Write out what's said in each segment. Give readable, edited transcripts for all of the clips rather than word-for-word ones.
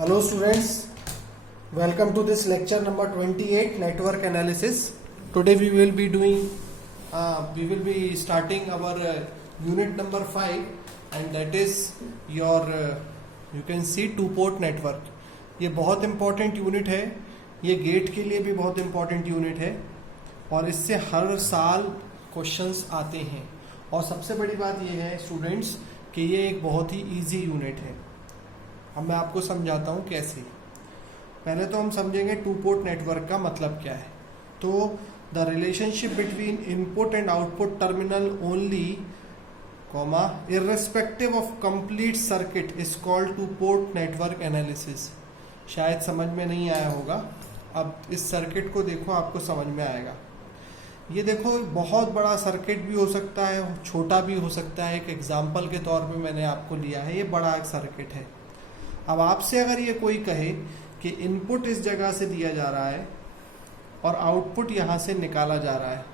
Hello students, welcome to this lecture number 28, network analysis. Today we will be starting our unit number 5, and that is your you can see two port network. ये बहुत important unit है, ये gate के लिए भी बहुत important unit है और इससे हर साल क्वेश्चंस आते हैं। और सबसे बड़ी बात ये है स्टूडेंट्स कि ये एक बहुत ही easy unit है। अब मैं आपको समझाता हूँ कैसे। पहले तो हम समझेंगे टू पोर्ट नेटवर्क का मतलब क्या है। तो the relationship between input and output terminal only comma irrespective of complete circuit is called two port network analysis. शायद समझ में नहीं आया होगा, अब इस सर्किट को देखो आपको समझ में आएगा। ये देखो बहुत बड़ा सर्किट भी हो सकता है, छोटा भी हो सकता है। एक एग्जाम्पल के तौर पे मैंने आपको लिया है, ये बड़ा एक सर्किट है। अब आपसे अगर ये कोई कहे कि इनपुट इस जगह से दिया जा रहा है और आउटपुट यहाँ से निकाला जा रहा है,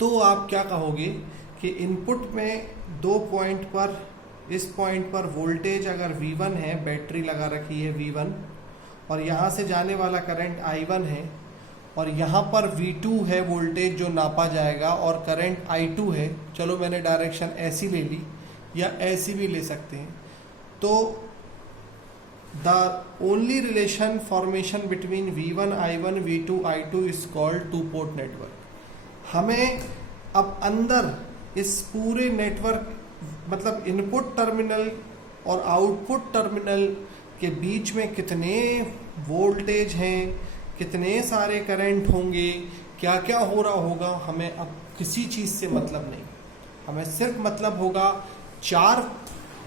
तो आप क्या कहोगे कि इनपुट में दो पॉइंट पर, इस पॉइंट पर वोल्टेज अगर V1 है, बैटरी लगा रखी है V1, और यहाँ से जाने वाला करंट I1 है, और यहाँ पर V2 है वोल्टेज जो नापा जाएगा, और करंट I2 है। चलो मैंने डायरेक्शन ऐसी ले ली या ऐसी भी ले सकते हैं। तो the only relation formation between V1 I1 V2 I2 is called two port network. हमें अब अंदर इस पूरे नेटवर्क मतलब इनपुट टर्मिनल और आउटपुट टर्मिनल के बीच में कितने वोल्टेज हैं, कितने सारे करंट होंगे, क्या क्या हो रहा होगा, हमें अब किसी चीज़ से मतलब नहीं। हमें सिर्फ मतलब होगा चार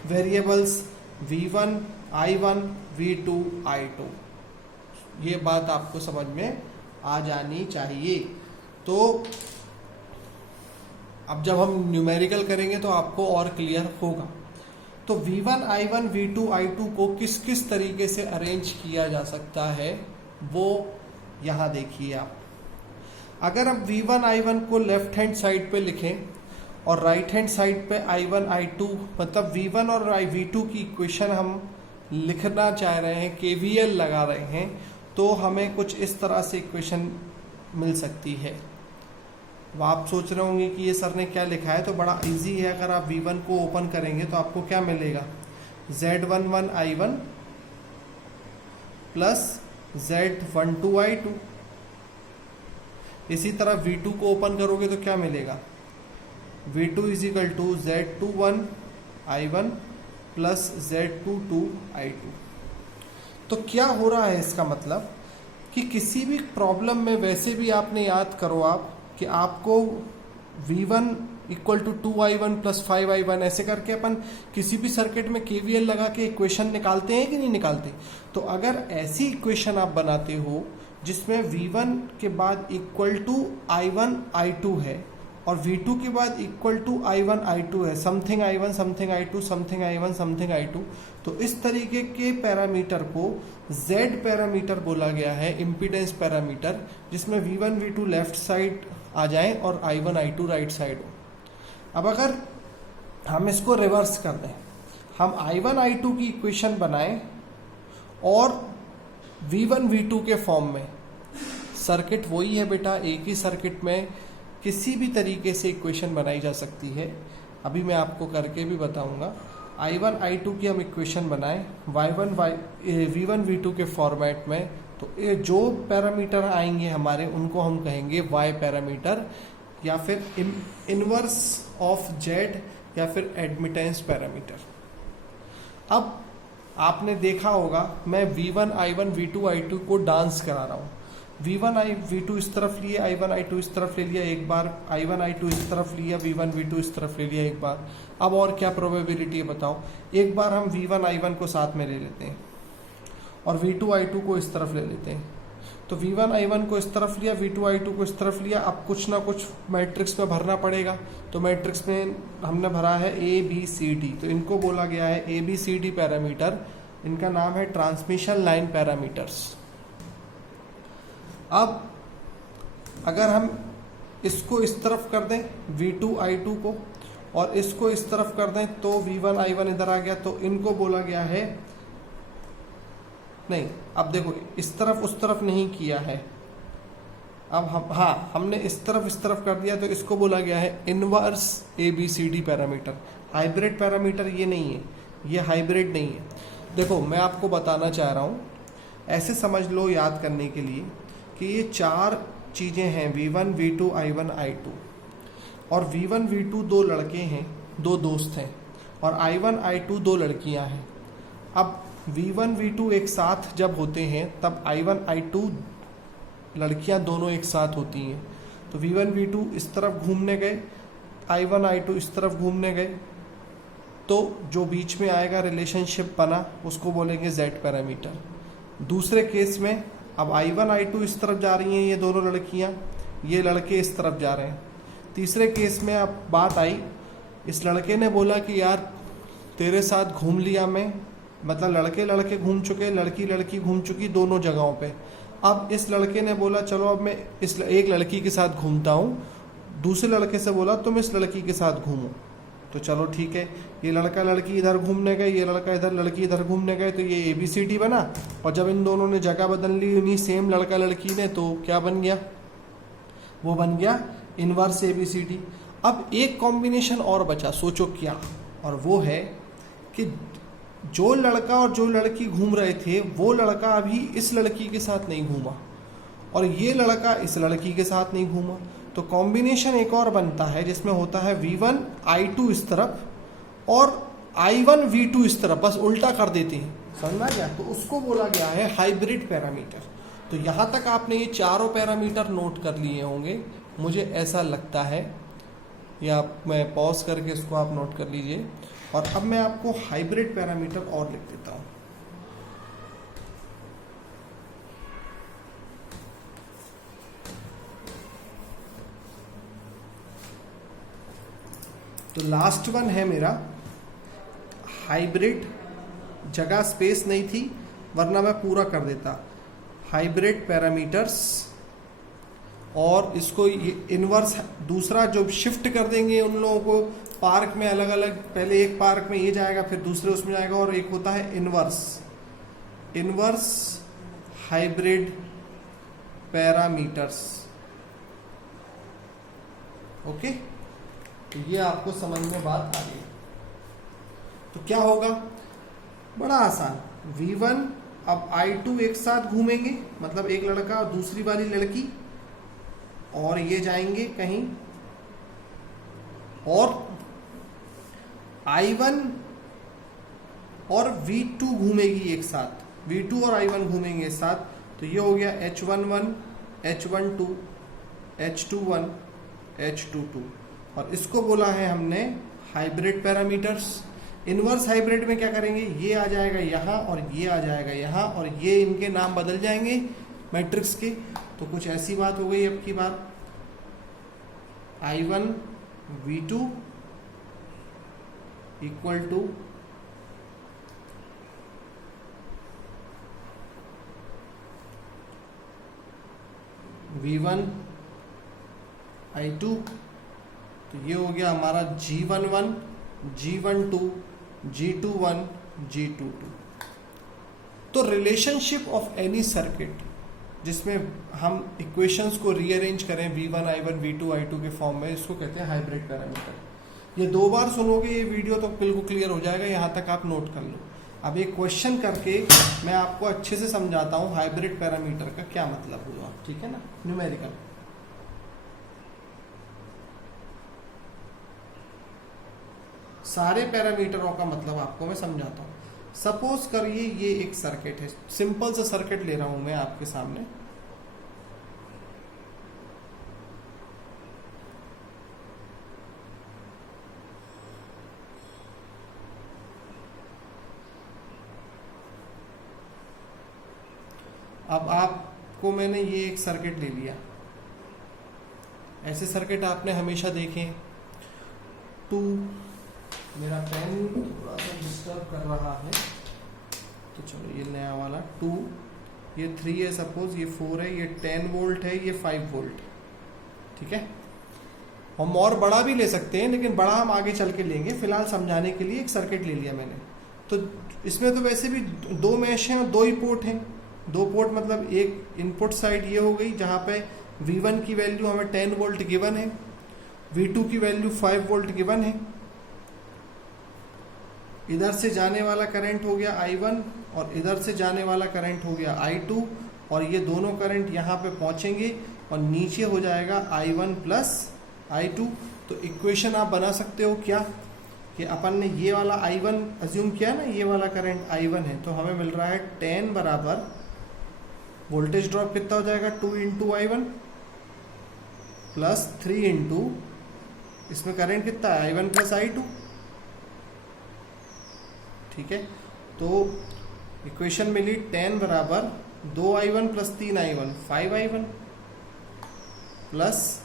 variables V1 I1 V2 I2। ये बात आपको समझ में आ जानी चाहिए। तो अब जब हम न्यूमेरिकल करेंगे तो आपको और क्लियर होगा। तो V1 I1 V2 I2 को किस किस तरीके से अरेंज किया जा सकता है वो यहाँ देखिए आप। अगर हम V1 I1 को लेफ्ट हैंड साइड पे लिखें और राइट हैंड साइड पे I1 I2 मतलब V1 और V2 की इक्वेशन हम लिखना चाह रहे हैं, KVL लगा रहे हैं, तो हमें कुछ इस तरह से इक्वेशन मिल सकती है। अब आप सोच रहे होंगे कि ये सर ने क्या लिखा है, तो बड़ा इजी है। अगर आप V1 को ओपन करेंगे तो आपको क्या मिलेगा, Z11 I1 plus Z12 I2। इसी तरह V2 को ओपन करोगे तो क्या मिलेगा, V2 is equal to Z21 I1 plus Z22 I2। तो क्या हो रहा है, इसका मतलब कि किसी भी प्रॉब्लम में वैसे भी आपने याद करो आप कि आपको V1 equal to 2I1 plus 5I1 ऐसे करके अपन किसी भी सर्किट में KVL लगा के इक्वेशन निकालते हैं कि नहीं निकालते। तो अगर ऐसी इक्वेशन आप बनाते हो जिसमें V1 के बाद इक्वल टू I1 I2 है और V2 के बाद इक्वल टू I1 I2 है, something I1 something I2 something I1 something I2, तो इस तरीके के पैरामीटर को Z पैरामीटर बोला गया है, इम्पीडेंस पैरामीटर, जिसमें V1 V2 लेफ्ट साइड आ जाए और I1 I2 राइट साइड हो। अब अगर हम इसको रिवर्स कर दें, हम I1 I2 की इक्वेशन बनाएं और V1 V2 के फॉर्म में, सर्किट वही है बेटा, एक ही सर्किट में किसी भी तरीके से इक्वेशन बनाई जा सकती है। अभी मैं आपको करके भी बताऊंगा। I1 I2 की हम इक्वेशन बनाएं V1 V2 के फॉर्मेट में, तो ये जो पैरामीटर आएंगे हमारे उनको हम कहेंगे Y पैरामीटर, या फिर इनवर्स ऑफ Z, या फिर एडमिटेंस पैरामीटर। अब आपने देखा होगा मैं V1 I1 V2 I2 को डांस करा रहा हूँ। V1 V2 इस तरफ लिए, I1 I2 इस तरफ ले लिया एक बार, I1 I2 इस तरफ लिया, V1 V2 इस तरफ ले लिया एक बार। अब और क्या प्रोबेबिलिटी है बताओ। एक बार हम V1 I1 को साथ में ले लेते हैं और V2 I2 को इस तरफ ले लेते हैं। तो V1 I1 को इस तरफ लिया, V2 I2 को इस तरफ लिया। अब कुछ ना कुछ मैट्रिक्स में भरना पड़ेगा, तो मैट्रिक्स में हमने भरा है ABCD, तो इनको बोला गया है ABCD पैरामीटर। इनका नाम है ट्रांसमिशन लाइन पैरामीटर्स। अब अगर हम इसको इस तरफ कर दें V2 I2 को, और इसको इस तरफ कर दें तो V1 I1 इधर आ गया, तो इनको बोला गया है नहीं, अब देखो इस तरफ उस तरफ नहीं किया है, अब हमने इस तरफ कर दिया, तो इसको बोला गया है inverse ABCD parameter. Hybrid parameter ये नहीं है, ये हाइब्रिड नहीं है। देखो मैं आपको बताना चाह रहा हूँ, ऐसे समझ लो याद करने के लिए कि ये 4 चीज़ें हैं, V1 V2 I1 I2, और V1 V2 2 लड़के हैं, 2 दोस्त हैं, और I1 I2 2 लड़कियां हैं। अब V1 V2 एक साथ जब होते हैं तब I1 I2 लड़कियां दोनों एक साथ होती हैं। तो V1 V2 इस तरफ घूमने गए, I1 I2 इस तरफ घूमने गए, तो जो बीच में आएगा रिलेशनशिप बना उसको बोलेंगे Z पैरामीटर। दूसरे केस में अब I1 I2 इस तरफ जा रही हैं, ये दोनों लड़कियां, ये लड़के इस तरफ जा रहे हैं। तीसरे केस में अब बात आई, इस लड़के ने बोला कि यार तेरे साथ घूम लिया मैं, मतलब लड़के लड़के घूम चुके, लड़की लड़की घूम चुकी दोनों जगहों पे। अब इस लड़के ने बोला चलो अब मैं इस एक लड़की के साथ घूमता हूँ, दूसरे लड़के से बोला तुम इस लड़की के साथ घूमो, तो चलो ठीक है, ये लड़का लड़की इधर घूमने गए, ये लड़का इधर लड़की इधर घूमने गए, तो ये ABCD बना। और जब इन दोनों ने जगह बदल ली, उन्हीं सेम लड़का लड़की ने, तो क्या बन गया, वो बन गया इनवर्स ABCD। अब एक कॉम्बिनेशन और बचा, सोचो क्या, और वो है कि जो लड़का और जो लड़की घूम रहे थे वो लड़का अभी इस लड़की के साथ नहीं घूमा, और ये लड़का इस लड़की के साथ नहीं घूमा। तो कॉम्बिनेशन एक और बनता है जिसमें होता है V1 I2 इस तरफ और I1 V2 इस तरफ, बस उल्टा कर देते हैं, समझ में गया? तो उसको बोला गया है हाइब्रिड पैरामीटर। तो यहाँ तक आपने ये चारों पैरामीटर नोट कर लिए होंगे, मुझे ऐसा लगता है, या मैं पॉज करके इसको आप नोट कर लीजिए। और अब मैं आपको हाइब्रिड पैरामीटर और लिख देता हूँ। तो लास्ट वन है मेरा हाइब्रिड, जगह स्पेस नहीं थी वरना मैं पूरा कर देता, हाइब्रिड पैरामीटर्स, और इसको इनवर्स दूसरा जो शिफ्ट कर देंगे उन लोगों को पार्क में अलग अलग, पहले एक पार्क में ये जाएगा फिर दूसरे उसमें जाएगा, और एक होता है इनवर्स हाइब्रिड पैरामीटर्स। ओके, तो ये आपको समझ में बात आ गई। तो क्या होगा, बड़ा आसान, V1 अब I2 एक साथ घूमेंगे, मतलब एक लड़का और दूसरी वाली लड़की, और ये जाएंगे कहीं, और I1 और V2 घूमेगी एक साथ, V2 और I1 घूमेंगे एक साथ, तो ये हो गया H11 H12 H21 H22, और इसको बोला है हमने हाइब्रिड पैरामीटर्स। इनवर्स हाइब्रिड में क्या करेंगे, ये आ जाएगा यहाँ और ये आ जाएगा यहाँ, और ये इनके नाम बदल जाएंगे मैट्रिक्स के। तो कुछ ऐसी बात हो गई अब की बार, I1 V2 equal to V1 I2, तो ये हो गया हमारा G11 G12 G21 G22। तो रिलेशनशिप ऑफ एनी सर्किट जिसमें हम इक्वेशंस को रीअरेंज करें V1 I1 V2 I2 के फॉर्म में, इसको कहते हैं हाइब्रिड पैरामीटर। ये 2 बार सुनोगे ये वीडियो तो बिल्कुल क्लियर हो जाएगा, यहाँ तक आप नोट कर लो। अब एक क्वेश्चन करके मैं आपको अच्छे से समझाता हूँ हाइब्रिड पैरामीटर का क्या मतलब हुआ, ठीक है ना, न्यूमेरिकल। सारे पैरामीटरों का मतलब आपको मैं समझाता हूँ। सपोज करिए ये एक सर्किट है, सिंपल सा सर्किट ले रहा हूं मैं आपके सामने। अब आपको मैंने ये एक सर्किट ले लिया, ऐसे सर्किट आपने हमेशा देखे। 2, मेरा पेन थोड़ा सा डिस्टर्ब कर रहा है, तो चलो ये नया वाला 2, ये 3 है सपोज, ये 4 है, ये 10 वोल्ट है, ये 5 वोल्ट, ठीक है। हम और बड़ा भी ले सकते हैं लेकिन बड़ा हम आगे चल के लेंगे, फिलहाल समझाने के लिए एक सर्किट ले लिया मैंने। तो इसमें तो वैसे भी दो मैश हैं और दो ही पोर्ट हैं। दो पोर्ट मतलब एक इनपुट साइड ये हो गई जहाँ पे V1 की वैल्यू हमें 10 वोल्ट गिवन है, V2 की वैल्यू 5 वोल्ट गिवन है। इधर से जाने वाला करंट हो गया I1 और इधर से जाने वाला करंट हो गया I2, और ये दोनों करंट यहाँ पे पहुँचेंगे और नीचे हो जाएगा I1 प्लस I2। तो इक्वेशन आप बना सकते हो क्या कि अपन ने ये वाला I1 अज्यूम किया ना, ये वाला करंट I1 है, तो हमें मिल रहा है 10 बराबर वोल्टेज ड्रॉप कितना हो जाएगा 2 इंटू I1 प्लस 3 इंटू इसमें करंट कितना है I1 प्लस I2। ठीक है, तो इक्वेशन मिली 10 बराबर 2I1 plus 3I1 5I1 plus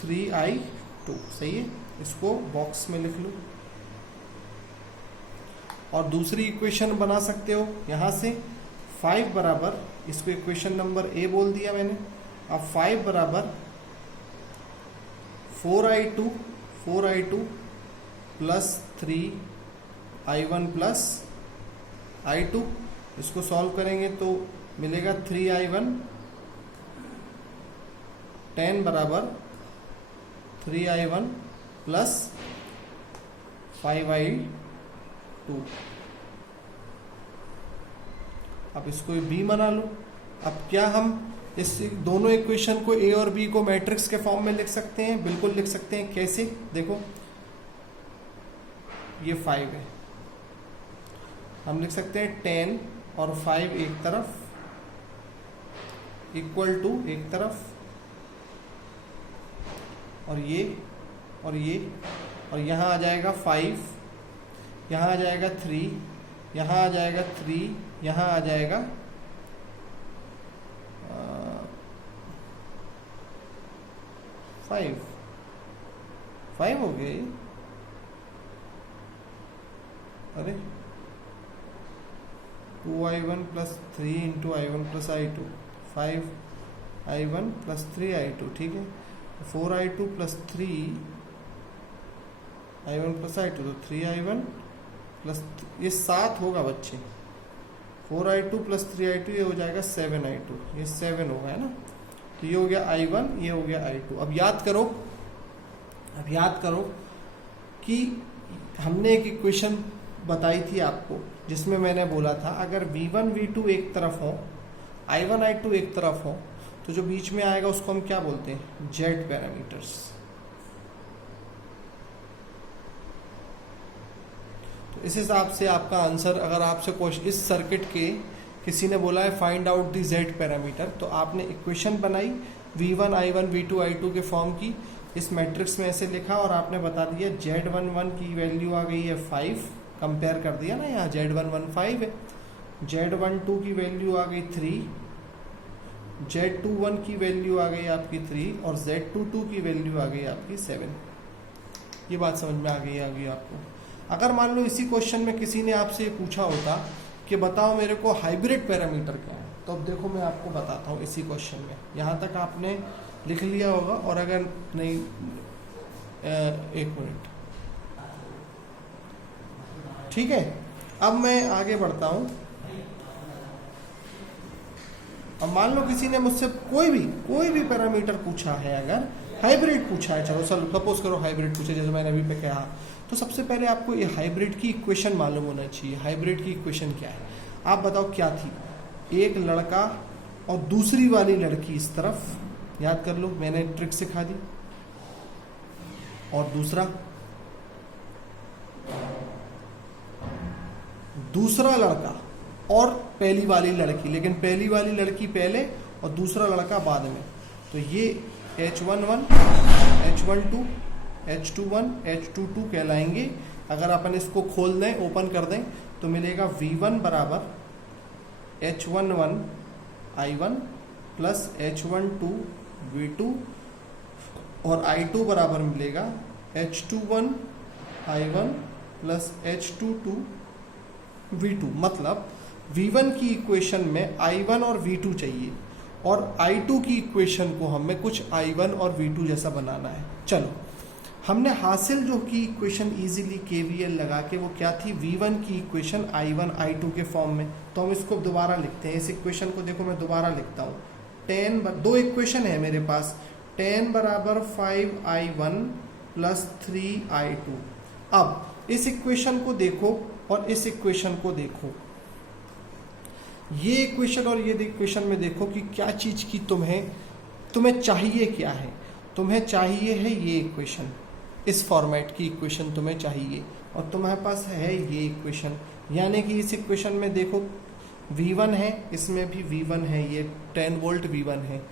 3I2। सही है, इसको बॉक्स में लिख लो। और दूसरी इक्वेशन बना सकते हो यहाँ से 5 बराबर, इसको इक्वेशन नंबर ए बोल दिया मैंने। अब 5 बराबर 4I2 plus 3I1 plus I2, इसको सॉल्व करेंगे तो मिलेगा 3I1। 10 बराबर 3I1 प्लस 5I2। अब इसको बी बना लो। अब क्या हम इस दोनों इक्वेशन को ए और बी को मैट्रिक्स के फॉर्म में लिख सकते हैं? बिल्कुल लिख सकते हैं। कैसे? देखो, ये 5 है, हम लिख सकते हैं 10 और 5 एक तरफ इक्वल टू एक तरफ, और ये और ये, और यहाँ आ जाएगा 5, यहाँ आ जाएगा 3, यहाँ आ जाएगा 3, यहाँ आ जाएगा 5 हो गए। अरे 2I1 plus 3 into I1 plus I2, 5I1 plus 3I2। ठीक है, 4I2 plus 3I1 plus I2, तो 3I1 प्लस ये 7 होगा बच्चे। 4I2 प्लस 3I2 ये हो जाएगा 7I2, ये 7 होगा, है ना। तो ये हो गया I1, ये हो गया I2। अब याद करो कि हमने एक इक्वेशन बताई थी आपको जिसमें मैंने बोला था अगर V1 V2 एक तरफ हो, I1 I2 एक तरफ हो, तो जो बीच में आएगा उसको हम क्या बोलते हैं? Z parameters. तो इस हिसाब से आपका आंसर, अगर आपसे क्वेश्चन इस सर्किट के किसी ने बोला है find out the Z parameter, तो आपने इक्वेशन बनाई V1 I1 V2 I2 के फॉर्म की, इस मैट्रिक्स में ऐसे लिखा और आपने बता दिया Z11 की वैल्यू आ गई है 5, कंपेयर कर दिया ना, यहाँ Z11 5 है, Z12 की वैल्यू आ गई 3, Z21 की वैल्यू आ गई आपकी 3, और Z22 की वैल्यू आ गई आपकी 7। ये बात समझ में आ गई आपको। अगर मान लो इसी क्वेश्चन में किसी ने आपसे पूछा होता कि बताओ मेरे को हाइब्रिड पैरामीटर क्या है, तो अब देखो मैं आपको बताता हूँ इसी क्वेश्चन में। यहाँ तक आपने लिख लिया होगा, और अगर नहीं, एक मिनट, ठीक है। अब मैं आगे बढ़ता हूँ। अब मान लो किसी ने मुझसे कोई भी पैरामीटर पूछा है, अगर हाइब्रिड पूछा है, चलो सपोज करो हाइब्रिड पूछे, जैसे मैंने अभी पे कहा, तो सबसे पहले आपको ये हाइब्रिड की इक्वेशन मालूम होना चाहिए। हाइब्रिड की इक्वेशन क्या है, आप बताओ क्या थी? एक लड़का और दूसरी वाली लड़की इस तरफ, याद कर लो, मैंने ट्रिक सिखा दी। और दूसरा लड़का और पहली वाली लड़की, लेकिन पहली वाली लड़की पहले और दूसरा लड़का बाद में। तो ये H11, H12, H21, H22 कहलाएंगे। अगर अपन इसको खोल दें, ओपन कर दें, तो मिलेगा V1 बराबर H11 I1 plus H12 V2, और I2 बराबर मिलेगा H21 I1 plus H22 V2। मतलब V1 की इक्वेशन में I1 और V2 चाहिए, और I2 की इक्वेशन को हमें कुछ I1 और V2 जैसा बनाना है। चलो हमने हासिल जो की इक्वेशन इजीली केवीएल लगा के, वो क्या थी, V1 की इक्वेशन I1 I2 के फॉर्म में। तो हम इसको दोबारा लिखते हैं, इस इक्वेशन को देखो मैं दोबारा लिखता हूँ। 10 इक्वेशन है मेरे पास, 10 बराबर 5I1 प्लस 3I2। अब इस इक्वेशन को देखो और इस इक्वेशन को देखो, ये इक्वेशन और ये इक्वेशन में देखो कि क्या चीज की तुम्हें चाहिए क्या है। तुम्हें चाहिए है ये इक्वेशन, इस फॉर्मेट की इक्वेशन तुम्हें चाहिए, और तुम्हारे पास है ये इक्वेशन। यानी कि इस इक्वेशन में देखो V1 है, इसमें भी V1 है, ये 10 वोल्ट V1 है,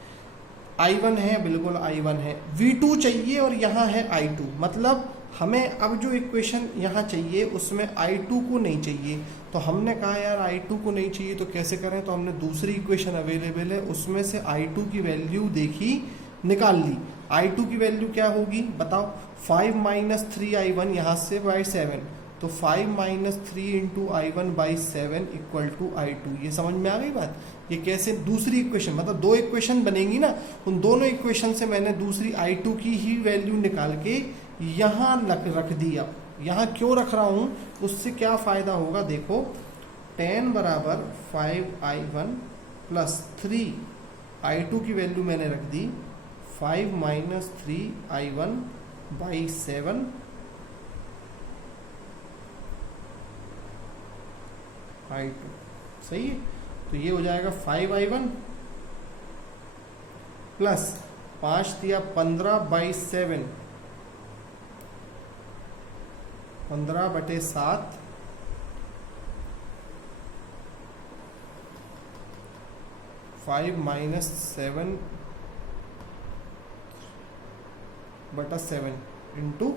I1 है, बिल्कुल I1 है, V2 चाहिए और यहाँ है I2। मतलब हमें अब जो इक्वेशन यहाँ चाहिए उसमें I2 को नहीं चाहिए। तो हमने कहा यार I2 को नहीं चाहिए तो कैसे करें, तो हमने दूसरी इक्वेशन अवेलेबल है उसमें से I2 की वैल्यू देखी, निकाल ली। I2 की वैल्यू क्या होगी बताओ, 5 माइनस 3I1 यहाँ से बाई 7, तो 5 minus 3 into I1 by 7 equal to I2। ये समझ में आ गई बात। ये कैसे दूसरी इक्वेशन, मतलब दो इक्वेशन बनेंगी ना, उन दोनों इक्वेशन से मैंने दूसरी I2 की ही वैल्यू निकाल के यहाँ रख दी। अब यहाँ क्यों रख रहा हूँ, उससे क्या फ़ायदा होगा देखो, 10 बराबर 5I1 प्लस 3I2 की वैल्यू मैंने रख दी 5 माइनस 3I1 बाई 7 I2। सही है, तो ये हो जाएगा 5I1 प्लस 5 दिया 15 बाई 7, 15/7 5 माइनस 7/7 इंटू,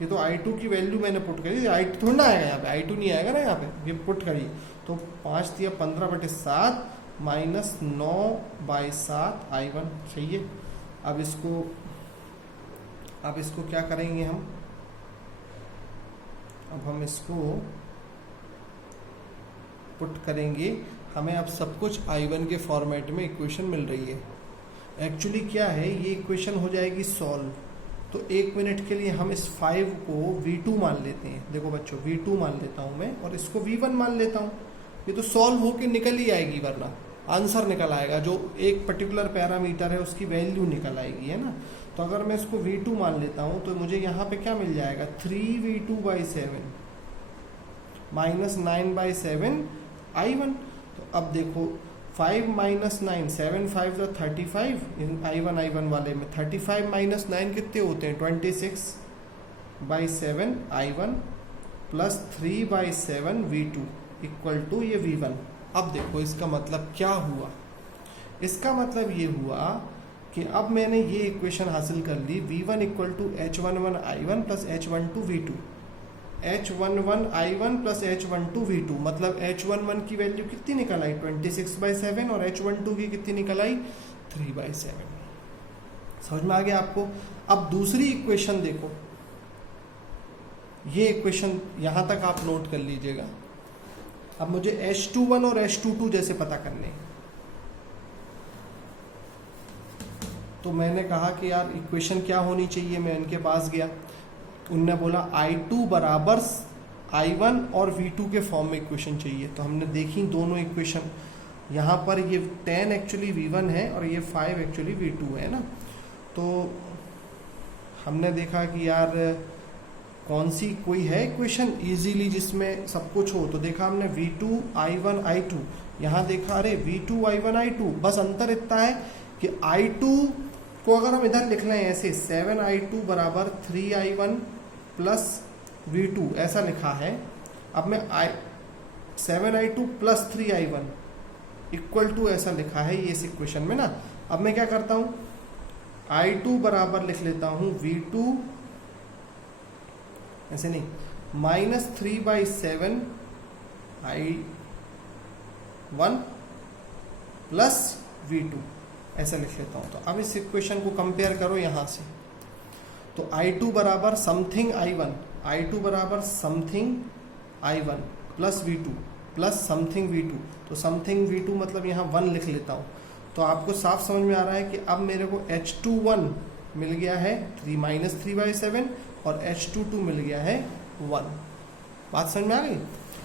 ये तो I2 की वैल्यू मैंने पुट करी, I2 थोड़ा ना आएगा यहाँ पे, I2 नहीं आएगा ना यहाँ पे, ये पुट करिए। तो 5 दिया 15/7 माइनस 9/7 I1। सही है। अब इसको क्या करेंगे हम, अब हम इसको पुट करेंगे, हमें अब सब कुछ I1 के फॉर्मेट में इक्वेशन मिल रही है। एक्चुअली क्या है, ये इक्वेशन हो जाएगी सॉल्व। तो 1 मिनट के लिए हम इस 5 को V2 मान लेते हैं। देखो बच्चों, V2 मान लेता हूं मैं और इसको V1 मान लेता हूं। ये तो सॉल्व होके निकल ही आएगी, वरना आंसर निकल आएगा, जो एक पर्टिकुलर पैरामीटर है उसकी वैल्यू निकल आएगी, है ना। तो अगर मैं इसको V2 मान लेता हूं तो मुझे यहाँ पे क्या मिल जाएगा, 3V2/7 माइनस 9/7 I1। तो अब देखो 5 माइनस 9, 7 5 35, I1 वाले में 35 माइनस 9 कितने होते हैं, 26/7 I1 plus 3/7 V2 equal to ये V1। अब देखो इसका मतलब क्या हुआ, इसका मतलब ये हुआ कि अब मैंने ये इक्वेशन हासिल कर ली, V1 equal to H11 I1 plus H12 V2, H11 I1 plus H12 V2। मतलब H11 की वैल्यू कितनी निकल आई, 26/7, और H12 की कितनी निकल आई, 3/7। समझ में आ गया आपको। अब दूसरी इक्वेशन देखो, ये इक्वेशन यहां तक आप नोट कर लीजिएगा। अब मुझे H21 और H22 जैसे पता करने, तो मैंने कहा कि यार इक्वेशन क्या होनी चाहिए, मैं इनके पास गया, उनने बोला I2 बराबर I1 और V2 के फॉर्म में इक्वेशन चाहिए। तो हमने देखी दोनों इक्वेशन, यहाँ पर ये 10 एक्चुअली V1 है और ये 5 एक्चुअली V2 है ना। तो हमने देखा कि यार कौन सी कोई है इक्वेशन इजीली जिसमें सब कुछ हो, तो देखा हमने V2 I1 I2, यहाँ देखा अरे V2 I1 I2, बस अंतर इतना है कि I2 को अगर हम इधर लिख लें ऐसे 7I2 बराबर 3I1 प्लस V2 ऐसा लिखा है। अब मैं 7I2 plus 3I1 equal to ऐसा लिखा है ये इस इक्वेशन में ना। अब मैं क्या करता हूँ, I2 बराबर लिख लेता हूँ V2 ऐसे नहीं, माइनस 3/7 I1 प्लस V2 ऐसा लिख लेता हूँ। तो अब इस इक्वेशन को कंपेयर करो यहाँ से, तो I2 बराबर समथिंग I1 बराबर something I1 plus V2 plus something V2, तो समथिंग V2 मतलब यहाँ 1 लिख लेता हूँ। तो आपको साफ समझ में आ रहा है कि अब मेरे को H21 मिल गया है 3 माइनस 3/7 और H22 मिल गया है 1। बात समझ में आ गई?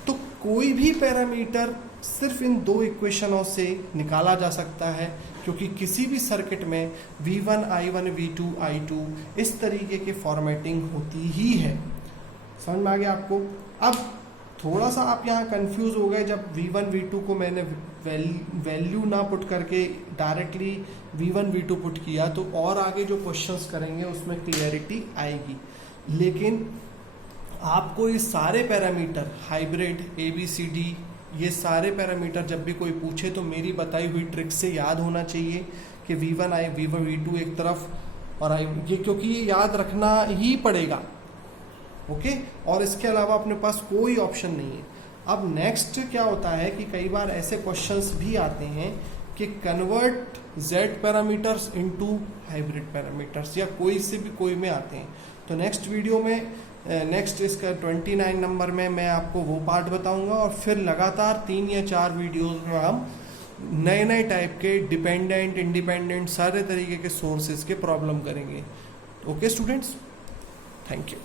तो कोई भी पैरामीटर सिर्फ इन दो इक्वेशनों से निकाला जा सकता है, क्योंकि किसी भी सर्किट में V1 I1 V2 I2 इस तरीके की फॉर्मेटिंग होती ही है। समझ में आ गया आपको? अब थोड़ा सा आप यहाँ कंफ्यूज हो गए जब V1 V2 को मैंने वैल्यू ना पुट करके डायरेक्टली V1 V2 पुट किया, तो और आगे जो क्वेश्चंस करेंगे उसमें क्लियरिटी आएगी। लेकिन आपको ये सारे पैरामीटर हाइब्रिड ABCD ये सारे पैरामीटर जब भी कोई पूछे तो मेरी बताई हुई ट्रिक से याद होना चाहिए कि V1 V2 एक तरफ और ये, क्योंकि ये याद रखना ही पड़ेगा। ओके, और इसके अलावा अपने पास कोई ऑप्शन नहीं है। अब नेक्स्ट क्या होता है कि कई बार ऐसे क्वेश्चंस भी आते हैं कि convert Z parameters into hybrid parameters, या कोई से भी कोई में आते हैं। तो नेक्स्ट वीडियो में नेक्स्ट इसका 29 नंबर में मैं आपको वो पार्ट बताऊंगा, और फिर लगातार 3 या 4 वीडियोस में हम नए नए टाइप के डिपेंडेंट इंडिपेंडेंट सारे तरीके के सोर्सेज के प्रॉब्लम करेंगे। Okay students, thank you.